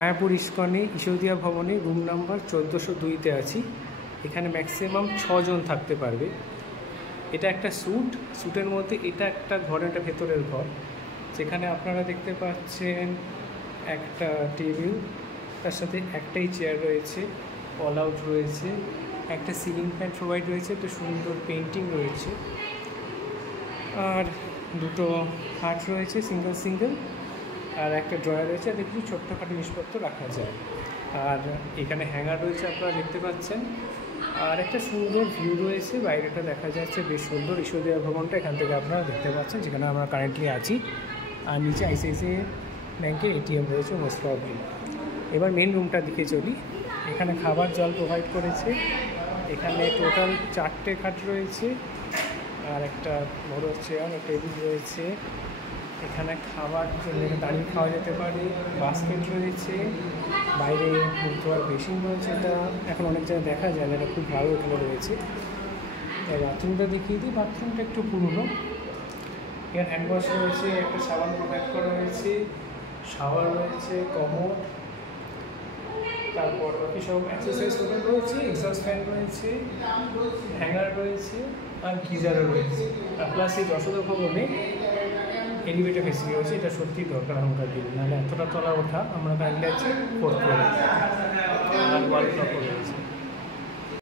মায়াপুর ইস্কনে ঈশ্বরদীয়া ভবনে room number 1402-তে আছি। এখানে ম্যাক্সিমাম 6 জন থাকতে পারবে। এটা একটা স্যুটের মধ্যে এটা একটা ঘর, এটা ভেতরের ঘর, যেখানে আপনারা দেখতে পাচ্ছেন একটা টেবিল, তার সাথে একটাই চেয়ার রয়েছে, অল আউট রয়েছে, একটা সিলিং ফ্যান প্রোভাইড রয়েছে, একটা সুন্দর পেন্টিং রয়েছে, আর দুটো খাট রয়েছে সিঙ্গেল, আর একটা ড্রয়ার রয়েছে, আর কিছু ছোট্টখাটো জিনিসপত্র রাখা যায়। আর এখানে হ্যাঙ্গার রয়েছে আপনারা দেখতে পাচ্ছেন, আর একটা সুন্দর ভিউ রয়েছে, বাইরেটা দেখা যাচ্ছে বেশ সুন্দর। ঈশ্বরদীয়া ভবনটা এখান থেকে আপনারা দেখতে পাচ্ছেন, যেখানে আমরা কারেন্টলি আছি। আর নিচে আইসিআইসিআই ব্যাঙ্কের এটিএম রয়েছে মোস্ট প্রবলি। এবার মেন রুমটার দিকে চলি। এখানে খাবার জল প্রোভাইড করেছে। এখানে টোটাল 4টে খাট রয়েছে, আর একটা বড় চেয়ার ও টেবিল রয়েছে। এখানে খাবার দাঁড়িয়ে খাওয়া যেতে পারে, বাস্কেট রয়েছে, বাইরে ধোয়ার বেসিন রয়েছে, এটা এখন অনেক জায়গায় দেখা যায় না, এটা খুব ভালো এখানে রয়েছে। বাথরুমটা দেখিয়ে দিই, বাথরুমটা একটু পুরনো। এখানে হ্যান্ড ওয়াশ রয়েছে, একটা সাবান প্রোভাইড করা হয়েছে, শাওয়ার রয়েছে, কমোড, তারপর বাকি সব অ্যাক্সেসরিজ রয়েছে, এক্সস্ট ফ্যান রয়েছে, হ্যাঙ্গার রয়েছে, আর গিজারও রয়েছে। আর প্লাস এই যশোদা ভবনে এলিভেটর ফেসিলিটি রয়েছে, এটা সত্যিই দরকার এখনকার দিনে, নাহলে এতটা তলা ওঠা আমরা কাইন্ডলি আছে 4th ফ্লোরে, আর ওয়াল ক্লকও রয়েছে।